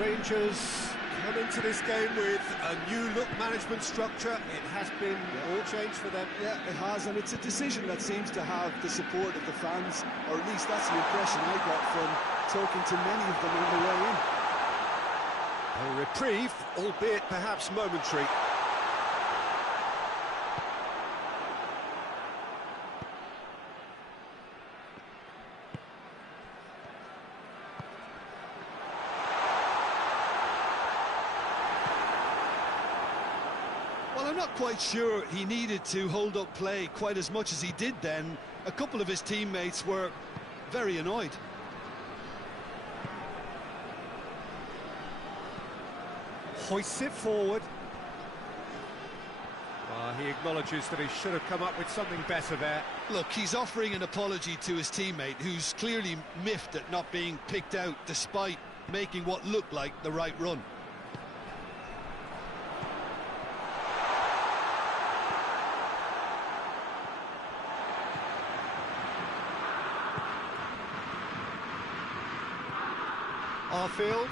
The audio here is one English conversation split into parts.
Rangers come into this game with a new look management structure. It has been all changed for them. Yeah, it has, and it's a decision that seems to have the support of the fans, or at least that's the impression I got from talking to many of them on the way in. A reprieve, albeit perhaps momentary. Well, I'm not quite sure he needed to hold up play quite as much as he did then. A couple of his teammates were very annoyed. Hoists it forward. He acknowledges that he should have come up with something better there. Look, he's offering an apology to his teammate, who's clearly miffed at not being picked out despite making what looked like the right run. Arfield.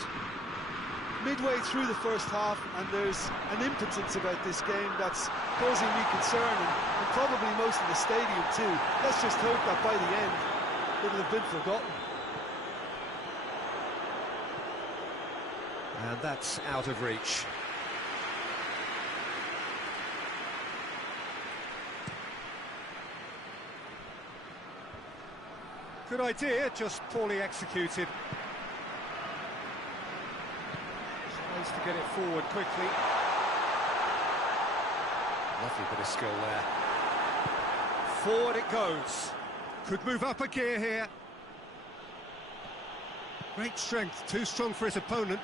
Midway through the first half, and there's an impotence about this game that's causing me concern, and probably most of the stadium too. Let's just hope that by the end it'll have been forgotten. And that's out of reach. Good idea, just poorly executed. Tries to get it forward quickly. Lovely bit of skill there. Forward it goes. Could move up a gear here. Great strength, too strong for his opponent.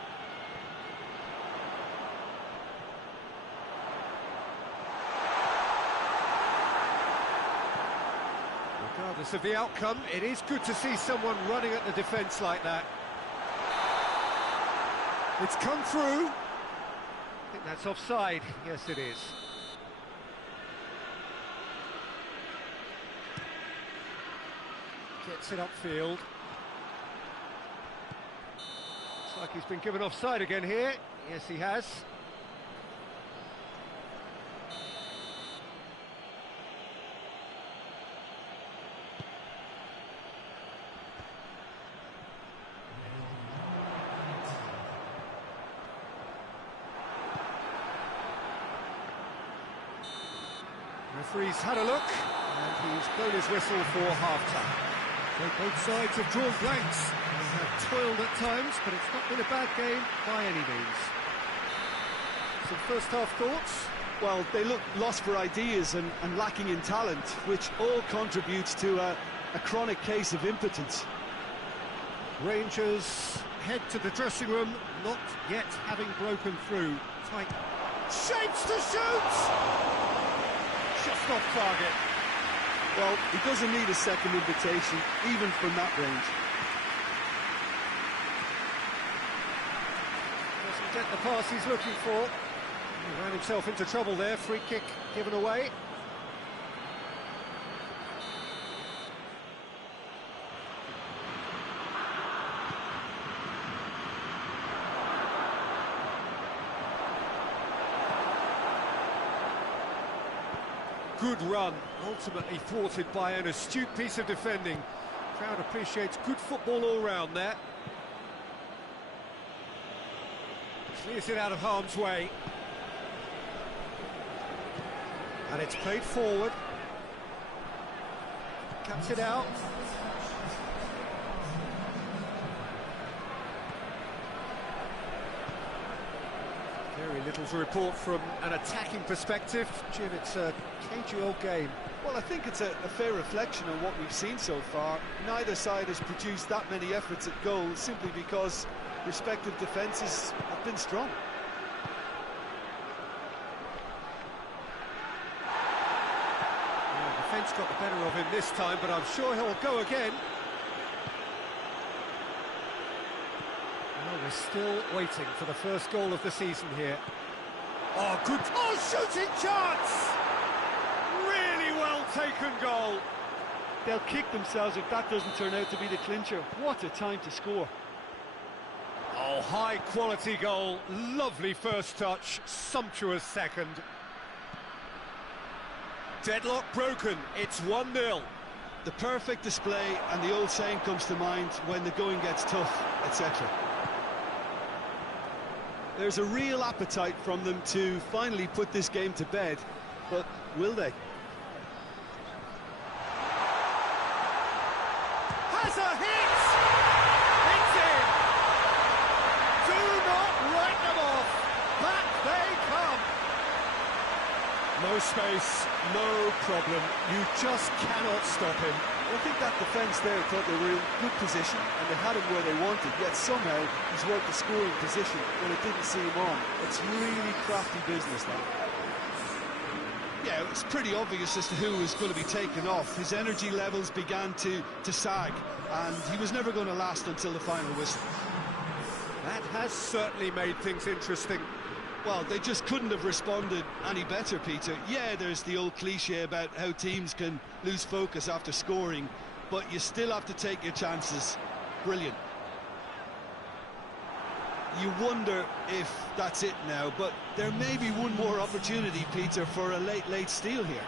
Regardless of the outcome, it is good to see someone running at the defence like that. It's come through. I think that's offside. Yes, it is. Gets it upfield. Looks like he's been given offside again here. Yes, he has. Referee's had a look, and he's blown his whistle for half-time. So both sides have drawn blanks. They have toiled at times, but it's not been a bad game by any means. Some first-half thoughts? Well, they look lost for ideas and lacking in talent, which all contributes to a chronic case of impotence. Rangers head to the dressing room, not yet having broken through. Tight. Shapes to shoot! Just off target. Well, he doesn't need a second invitation, even from that range. Doesn't get the pass he's looking for. He ran himself into trouble there, free kick given away. Good run, ultimately thwarted by an astute piece of defending. Crowd appreciates good football all round there. Clears it out of harm's way. And it's played forward. Cuts it out. Very little to report from an attacking perspective. Jim, it's a cagey old game. Well, I think it's a fair reflection on what we've seen so far. Neither side has produced that many efforts at goal simply because respective defences have been strong. Yeah, defence got the better of him this time, but I'm sure he'll go again. Well, we're still waiting for the first goal of the season here. Oh, good... Oh, shooting chance! Really well taken goal. They'll kick themselves if that doesn't turn out to be the clincher. What a time to score. Oh, high-quality goal, lovely first touch, sumptuous second. Deadlock broken, it's 1-0. The perfect display, and the old saying comes to mind, when the going gets tough, etc. There's a real appetite from them to finally put this game to bed, but will they? Has a hit! It's in! Do not write them off! Back they come! No space, no problem. You just cannot stop him. I think that defence there thought they were in good position and they had him where they wanted, yet somehow he's worked the scoring position when it didn't see him on. It's really crafty business now. Yeah, it was pretty obvious as to who was going to be taken off. His energy levels began to sag, and he was never going to last until the final whistle. That has certainly made things interesting. Well, they just couldn't have responded any better, Peter. Yeah, there's the old cliche about how teams can lose focus after scoring, but you still have to take your chances. Brilliant. You wonder if that's it now, but there may be one more opportunity, Peter, for a late steal here.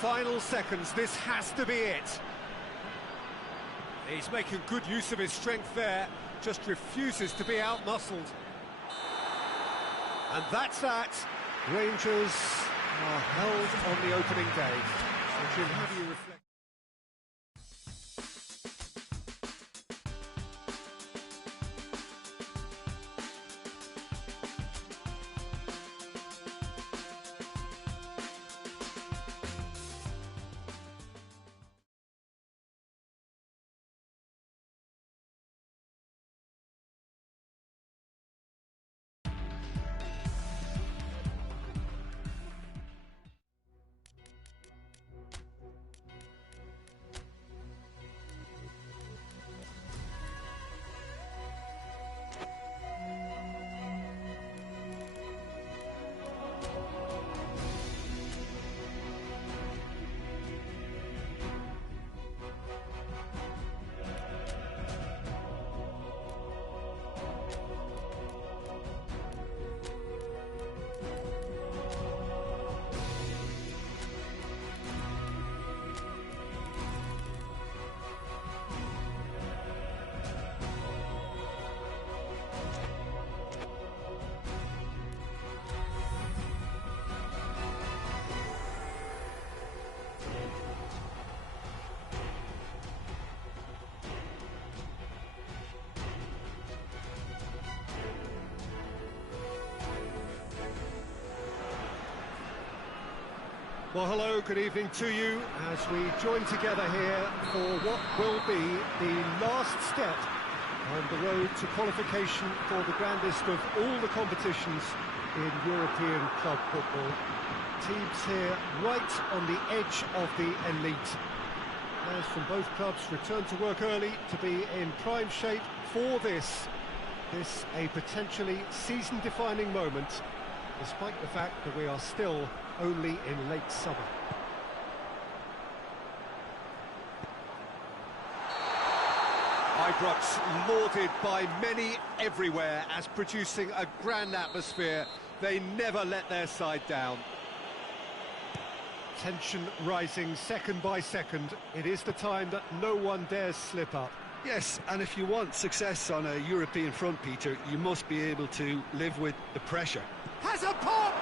Final seconds, this has to be it. He's making good use of his strength there, just refuses to be out-muscled. And that's that. Rangers are held on the opening day. So Jim, how do you reflect? Well, hello, good evening to you as we join together here for what will be the last step on the road to qualification for the grandest of all the competitions in European club football. Teams here right on the edge of the elite. Players from both clubs return to work early to be in prime shape for this a potentially season-defining moment, despite the fact that we are still only in late summer. Ibrox lauded by many everywhere as producing a grand atmosphere. They never let their side down. Tension rising second by second. It is the time that no one dares slip up. Yes, and if you want success on a European front, Peter, you must be able to live with the pressure. Has a pop!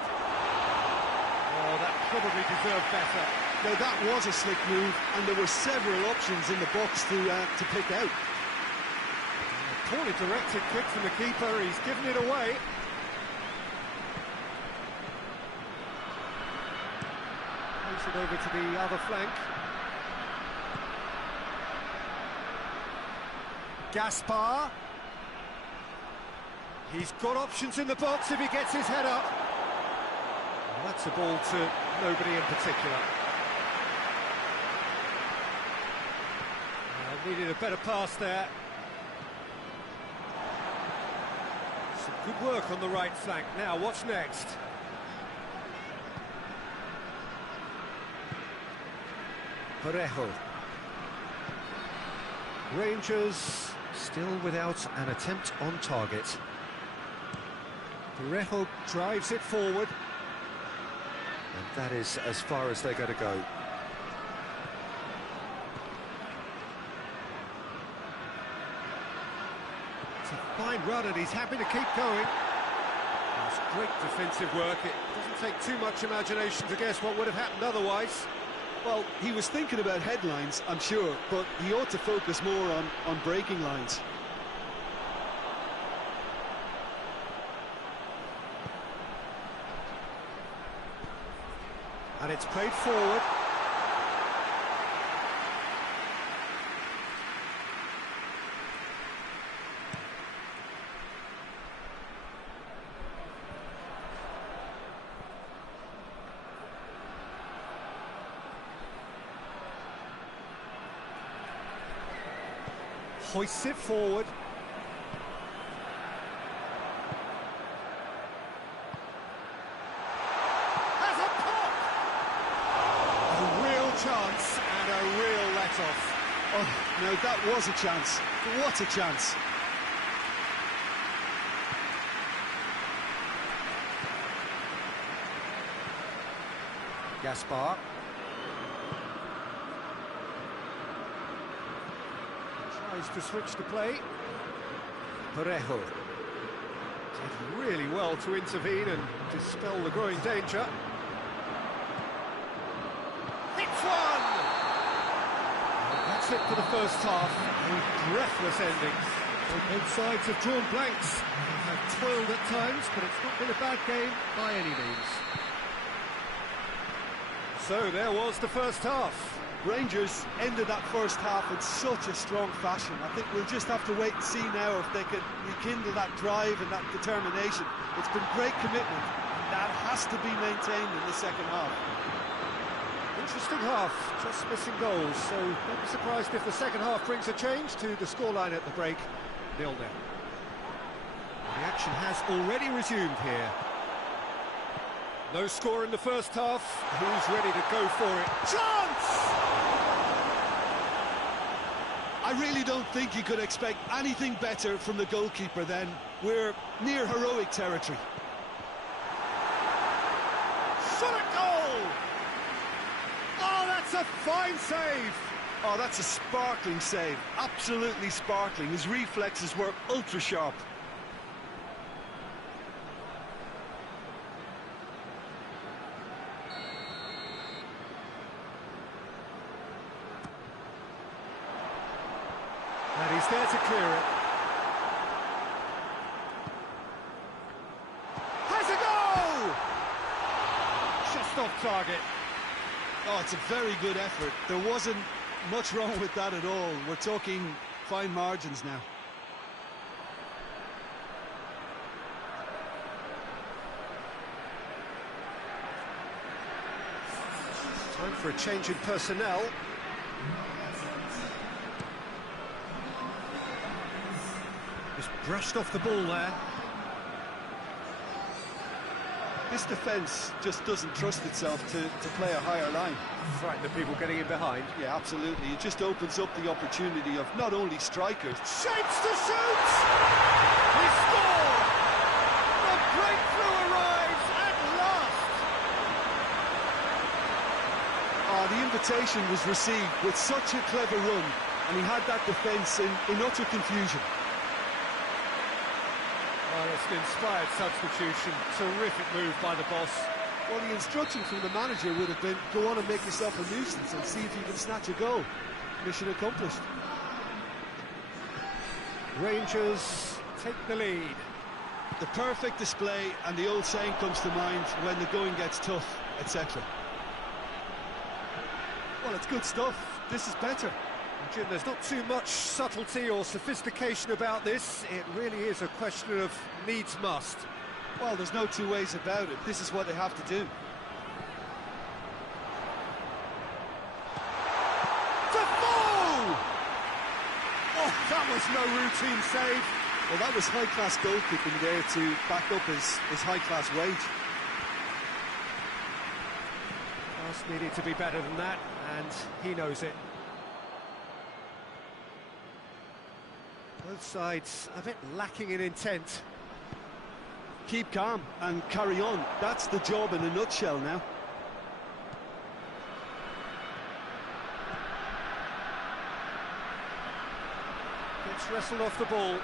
Oh, that probably deserved better. Now, that was a slick move, and there were several options in the box to pick out. A poorly directed kick from the keeper, he's given it away. Plays it over to the other flank. Gaspar. He's got options in the box if he gets his head up. And that's a ball to nobody in particular. Needed a better pass there. Some good work on the right flank. Now, what's next? Parejo. Rangers still without an attempt on target. Parejo drives it forward. And that is as far as they're going to go. It's a fine run and he's happy to keep going. It's great defensive work. It doesn't take too much imagination to guess what would have happened otherwise. Well, he was thinking about headlines, I'm sure, but he ought to focus more on breaking lines. And it's played forward. Hoists it forward. Has a pop! A real chance and a real let-off. Oh, now that was a chance. What a chance. Gaspar. Tries to switch the play. Parejo did really well to intervene and dispel the growing danger. Hits one! And that's it for the first half. A breathless ending. So both sides have drawn blanks. They have toiled at times, but it's not been a bad game by any means. So there was the first half. Rangers ended that first half in such a strong fashion. I think we'll just have to wait and see now if they can rekindle that drive and that determination. It's been great commitment, and that has to be maintained in the second half. Interesting half, just missing goals, so don't be surprised if the second half brings a change to the scoreline at the break, 0-0. The action has already resumed here. No score in the first half. Who's ready to go for it? Chance! I really don't think you could expect anything better from the goalkeeper then. We're near heroic territory. Shot at goal! Oh, that's a fine save! Oh, that's a sparkling save. Absolutely sparkling. His reflexes were ultra sharp. And he's there to clear it. Has a goal! Just off target. Oh, it's a very good effort. There wasn't much wrong with that at all. We're talking fine margins now. Time for a change in personnel. Just brushed off the ball there. This defence just doesn't trust itself to play a higher line. Frighten the people getting in behind. Yeah, absolutely. It just opens up the opportunity of not only strikers. Shapes to shoot! He scored! The breakthrough arrives at last! Oh, the invitation was received with such a clever run, and he had that defence in utter confusion. Oh, that's an inspired substitution. Terrific move by the boss. Well, the instruction from the manager would have been, go on and make yourself a nuisance and see if you can snatch a goal. Mission accomplished. Rangers take the lead. The perfect display, and the old saying comes to mind, when the going gets tough, etc. Well, it's good stuff. This is better. Jim, there's not too much subtlety or sophistication about this. It really is a question of needs must. Well, there's no two ways about it. This is what they have to do. Defoe! Oh, that was no routine save. Well, that was high-class goalkeeping there to back up his high-class wage. Pass needed to be better than that, and he knows it. Both sides a bit lacking in intent. Keep calm and carry on. That's the job in a nutshell now. Gets wrestled off the ball.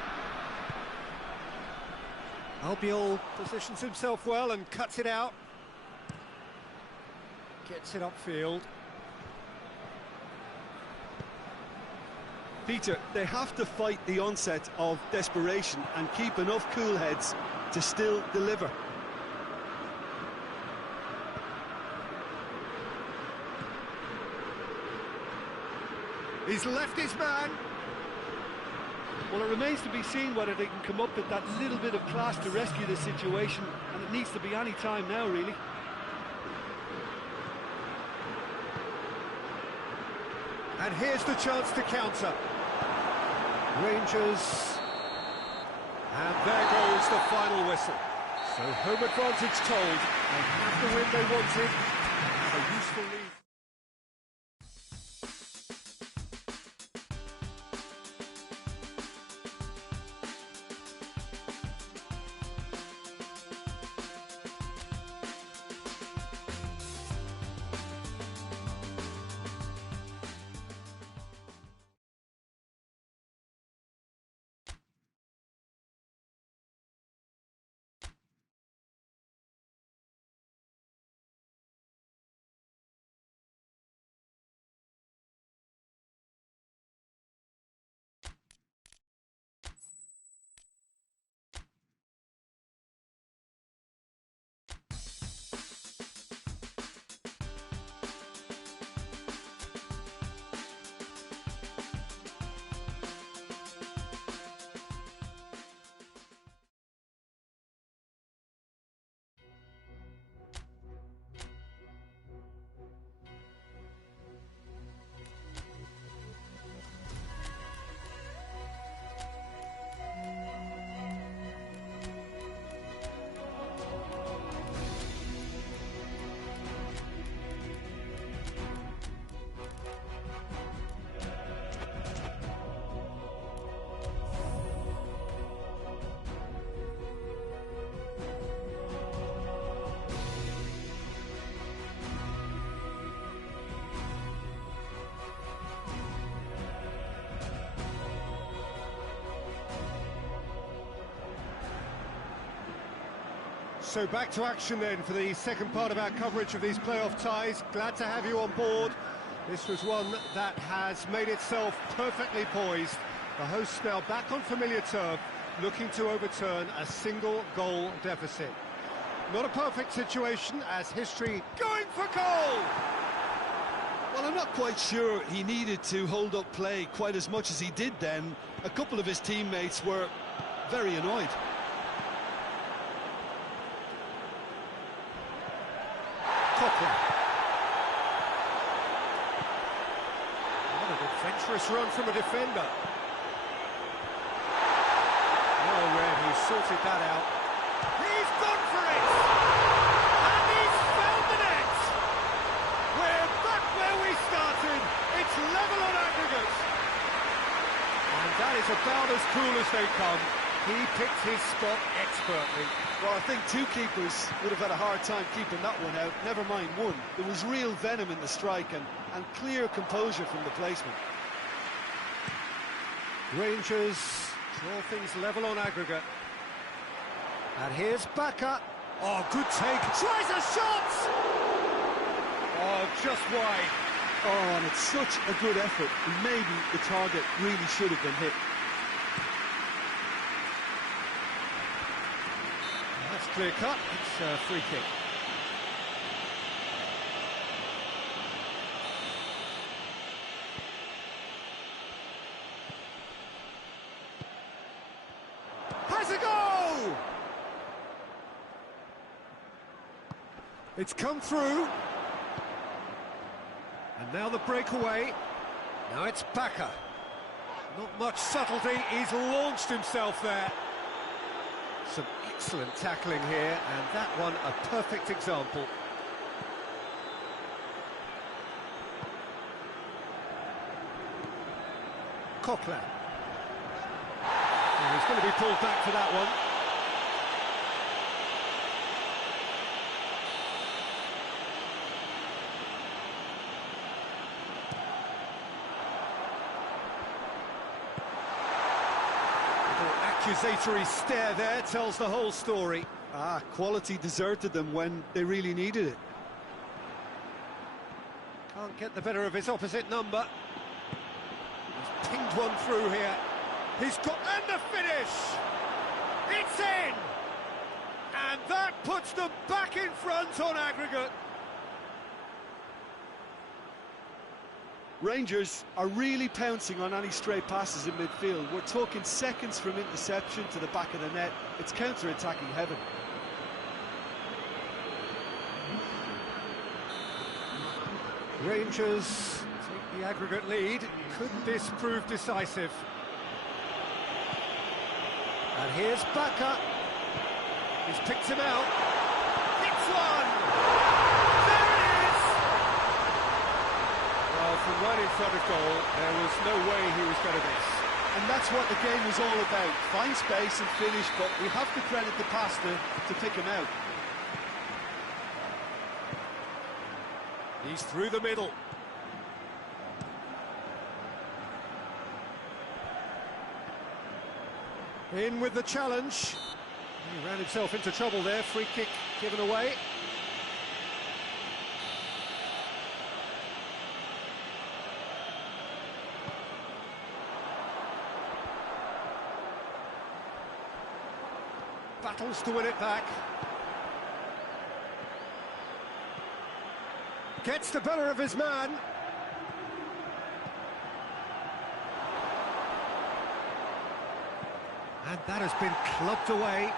Albiol positions himself well and cuts it out. Gets it upfield. Peter, they have to fight the onset of desperation and keep enough cool heads to still deliver. He's left his man. Well, it remains to be seen whether they can come up with that little bit of class to rescue the situation, and it needs to be any time now, really. And here's the chance to counter. Rangers. And there goes the final whistle. So home advantage told. They have the win they wanted. Have a useful lead. So back to action then for the second part of our coverage of these playoff ties. Glad to have you on board. This was one that has made itself perfectly poised. The hosts now back on familiar turf, looking to overturn a single goal deficit. Not a perfect situation as history going for goal! Well, I'm not quite sure he needed to hold up play quite as much as he did then. A couple of his teammates were very annoyed. What an adventurous run from a defender. Well read, he's sorted that out. He's gone for it! And he's found the net! We're back where we started. It's level on aggregate. And that is about as cool as they come. He picked his spot expertly. Well, I think two keepers would have had a hard time keeping that one out, never mind one. There was real venom in the strike and clear composure from the placement. Rangers draw things level on aggregate. And here's Baka. Oh, good take. Tries a shot! Oh, just wide. Oh, and it's such a good effort. And maybe the target really should have been hit. That's clear cut. It's a free kick. Has a go! It's come through. And now the breakaway. Now it's Baka. Not much subtlety. He's launched himself there. Some excellent tackling here, and that one a perfect example. Coquelin. And he's going to be pulled back for that one. Accusatory stare there tells the whole story. Quality deserted them when they really needed it. Can't get the better of his opposite number. He's pinged one through here. He's got... and the finish! It's in! And that puts them back in front on aggregate. Rangers are really pouncing on any stray passes in midfield. We're talking seconds from interception to the back of the net. It's counter-attacking heaven. Rangers take the aggregate lead. Could this prove decisive? And here's Baka. He's picked him out. It's one! There it is! Well, from right in front of goal, there was no way he was going to miss. And that's what the game was all about. Find space and finish, but we have to credit the passer to pick him out. He's through the middle. In with the challenge. He ran himself into trouble there. Free kick given away. Battles to win it back. Gets the better of his man. And that has been clubbed away.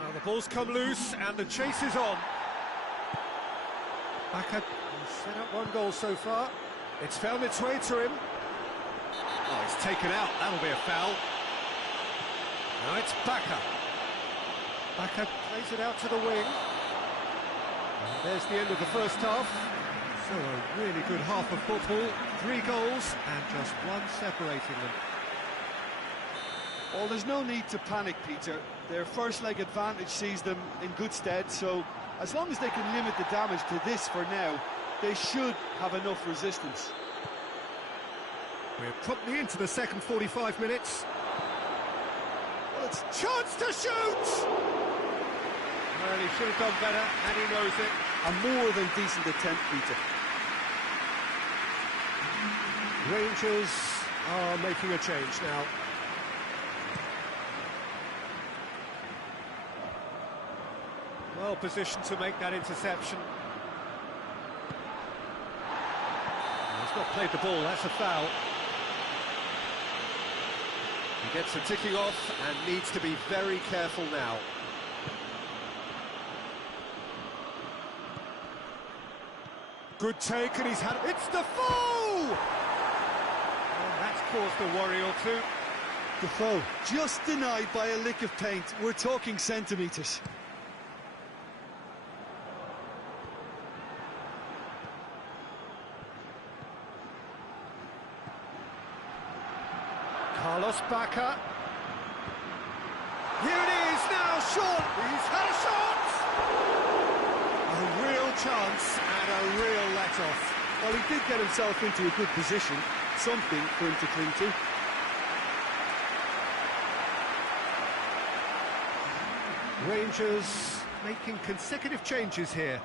Now the ball's come loose and the chase is on. Baka set up one goal so far. It's found its way to him. Oh, he's taken out. That'll be a foul. Now it's Baka. Baka plays it out to the wing. And there's the end of the first half. So a really good half of football. 3 goals and just one separating them. Well, there's no need to panic, Peter. Their first leg advantage sees them in good stead, so as long as they can limit the damage to this for now, they should have enough resistance. We're promptly into the second 45 minutes. Well, it's chance to shoot! Well, he should have done better, and he knows it. A more than decent attempt, Peter. Rangers are making a change now. Well positioned to make that interception. He's not played the ball, that's a foul. He gets a ticking off and needs to be very careful now. Good take, and he's had... It's Defoe! And that's caused a worry or two. Defoe, just denied by a lick of paint. We're talking centimetres. Carlos Baka. Here it is now, short. He's had a shot. A real chance and a real let-off. Well, he did get himself into a good position, something for him to cling to. Rangers making consecutive changes here.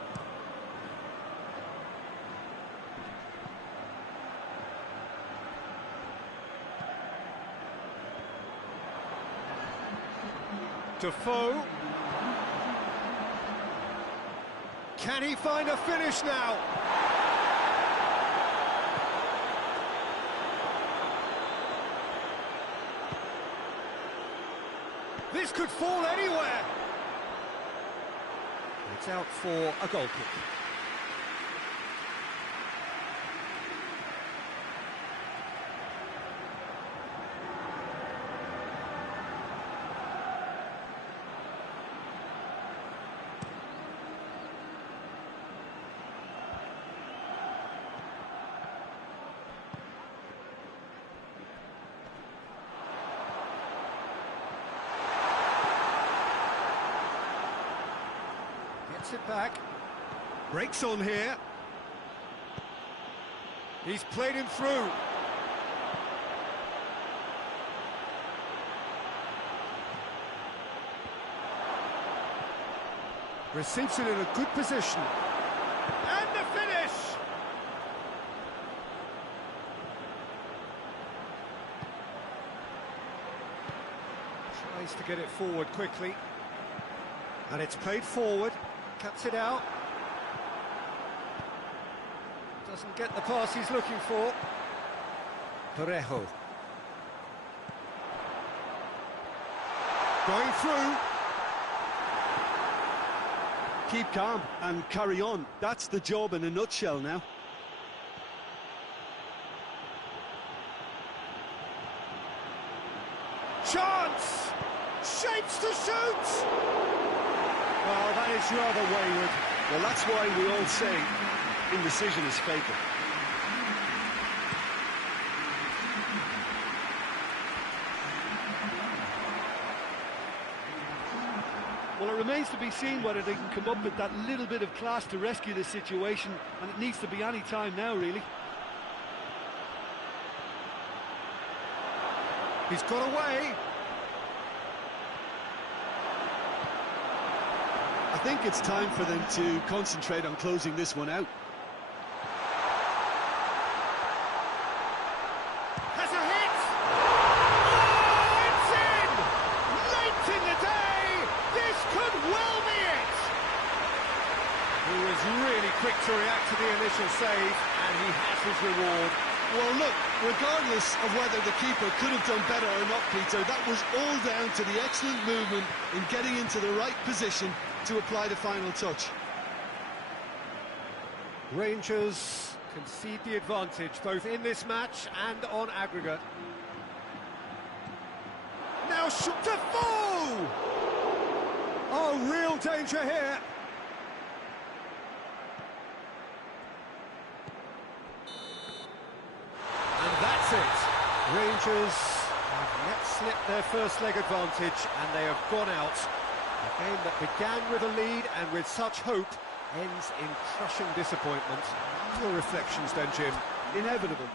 Defoe. Can he find a finish now? This could fall anywhere. It's out for a goal kick. Cuts it back. Breaks on here. He's played him through. Receives it in a good position. And the finish! Tries to get it forward quickly. And it's played forward. Cuts it out. Doesn't get the pass he's looking for. Parejo. Going through. Keep calm and carry on. That's the job in a nutshell now. Chance! Shapes to shoot! Well, that is rather wayward. Well, that's why we all say indecision is fatal. Well, it remains to be seen whether they can come up with that little bit of class to rescue this situation, and it needs to be any time now, really. He's got away. I think it's time for them to concentrate on closing this one out. Has a hit! Oh, it's in! Late in the day! This could well be it! He was really quick to react to the initial save, and he has his reward. Well, look, regardless of whether the keeper could have done better or not, Peter, that was all down to the excellent movement in getting into the right position to apply the final touch. Rangers concede the advantage, both in this match and on aggregate. Now shoot to Defoe! Oh, real danger here. And that's it. Rangers have let slip their first leg advantage, and they have gone out. A game that began with a lead and with such hope ends in crushing disappointment. Your reflections then, Jim? Inevitable.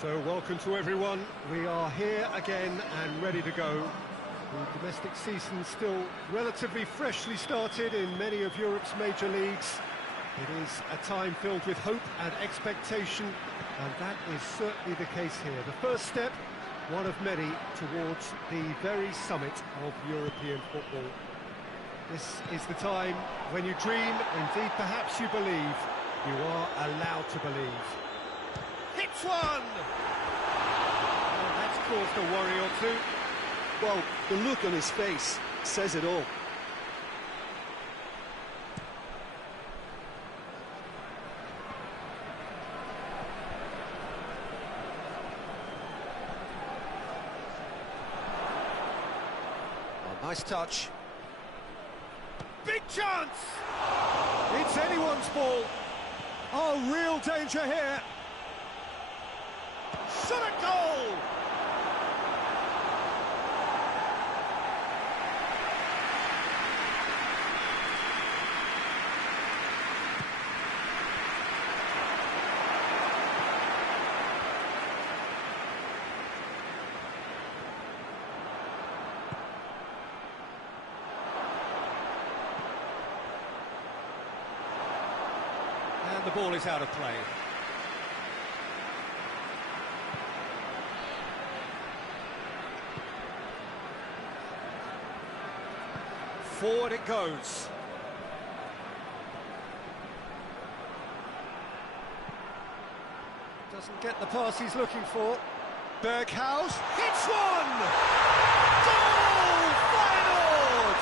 So welcome to everyone. We are here again and ready to go. The domestic season still relatively freshly started in many of Europe's major leagues. It is a time filled with hope and expectation, and that is certainly the case here. The first step, one of many, towards the very summit of European football. This is the time when you dream, indeed perhaps you believe. You are allowed to believe. Hits one! Oh, that's caused a worry or two. Well, the look on his face says it all. Oh, nice touch. Big chance! It's anyone's ball. Oh, real danger here. Shot a goal! And the ball is out of play. Forward it goes. Doesn't get the pass he's looking for. Berghaus hits one! Goal! Feyenoord!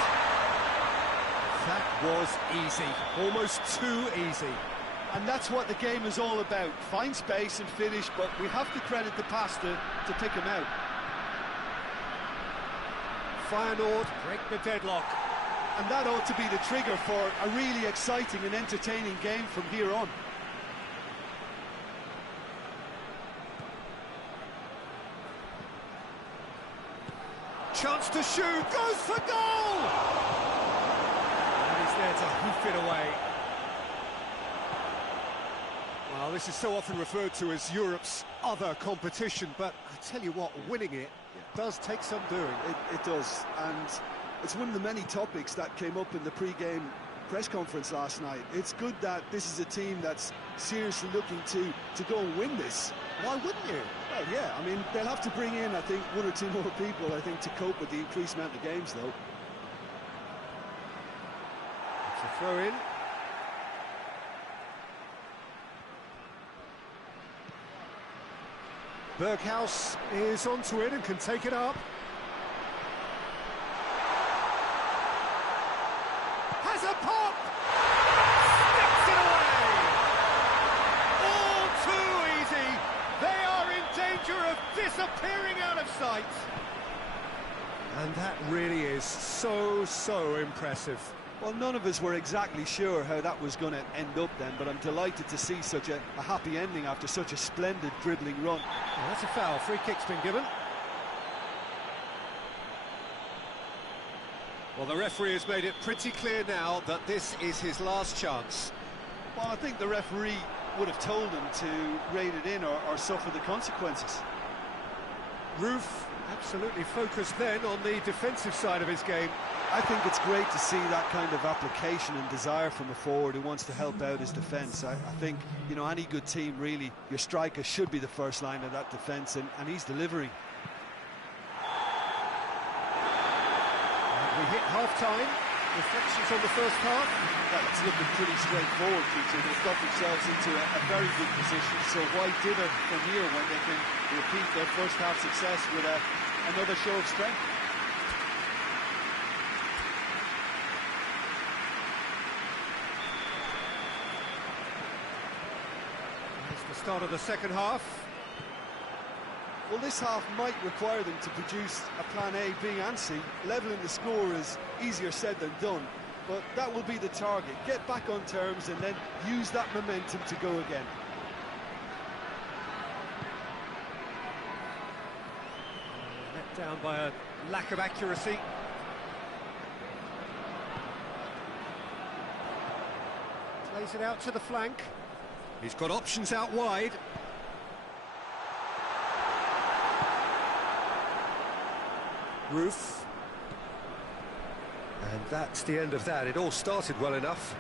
That was easy, almost too easy. And that's what the game is all about. Find space and finish, but we have to credit the pass to pick him out. Feyenoord break the deadlock. And that ought to be the trigger for a really exciting and entertaining game from here on. Chance to shoot, goes for goal! And he's there to hoof it away. Well, this is so often referred to as Europe's other competition, but I tell you what, winning it does take some doing. It does, and it's one of the many topics that came up in the pre-game press conference last night. It's good that this is a team that's seriously looking to go and win this. Why wouldn't you? Well, yeah, I mean, they'll have to bring in, I think, one or two more people, I think, to cope with the increased amount of games, though. It's a throw-in. Berghaus is onto it and can take it up. Has a pop! Sticks it away! All too easy. They are in danger of disappearing out of sight. And that really is so impressive. Well, none of us were exactly sure how that was going to end up then, but I'm delighted to see such a happy ending after such a splendid dribbling run. Well, that's a foul. Free kick's been given. Well, the referee has made it pretty clear now that this is his last chance. Well, I think the referee would have told him to rein it in or suffer the consequences. Roof absolutely focused then on the defensive side of his game. I think it's great to see that kind of application and desire from a forward who wants to help out his defence. I think, you know, any good team, really, your striker should be the first line of that defence, and he's delivering. We hit half-time. Reflections on the first half? That's looking pretty straightforward, Peter. They've got themselves into a very good position, so why dither from here when they can repeat their first half success with another show of strength? It's the start of the second half. Well, this half might require them to produce a plan A, B and C. Levelling the score is easier said than done, but that will be the target. Get back on terms and then use that momentum to go again. Let down by a lack of accuracy. Plays it out to the flank. He's got options out wide. Roof. And that's the end of that. It all started well enough.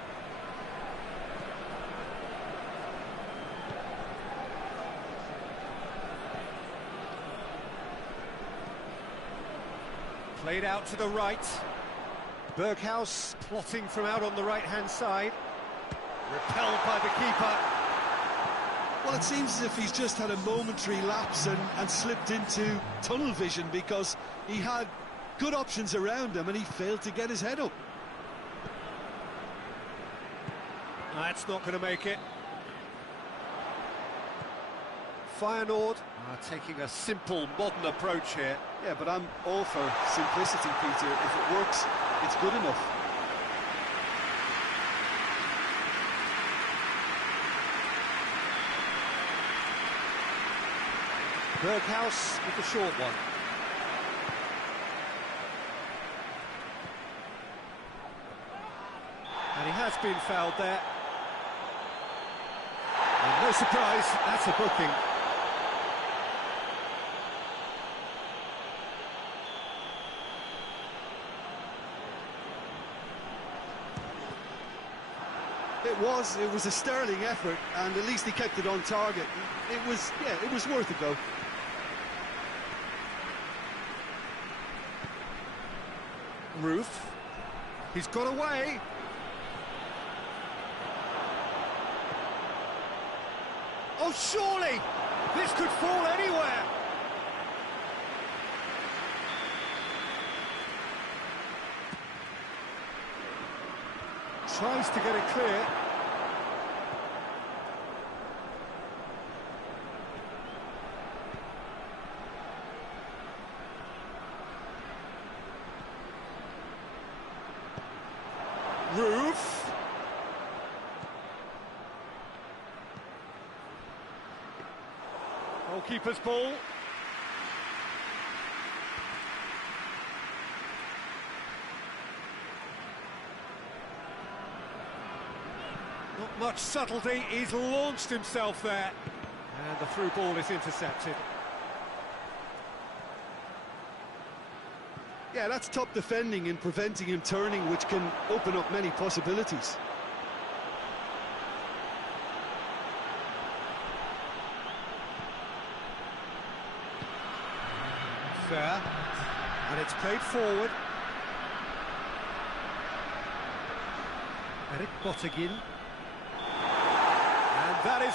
Played out to the right. Berghaus plotting from out on the right-hand side. Repelled by the keeper. Well, it seems as if he's just had a momentary lapse and slipped into tunnel vision, because he had good options around him and he failed to get his head up. That's not going to make it. Feyenoord are taking a simple, modern approach here. Yeah, but I'm all for simplicity, Peter. If it works, it's good enough. Berghaus with the short one. And he has been fouled there. And no surprise, that's a booking. It was a sterling effort, and at least he kept it on target. It was worth a go. Roof. He's got away. Oh, surely! This could fall anywhere! Tries to get it clear. Roof. Goalkeeper's ball. Not much subtlety, he's launched himself there. And the through ball is intercepted. Yeah, that's top defending and preventing him turning, which can open up many possibilities. Fair. And it's played forward. Eric Bottegin. And that is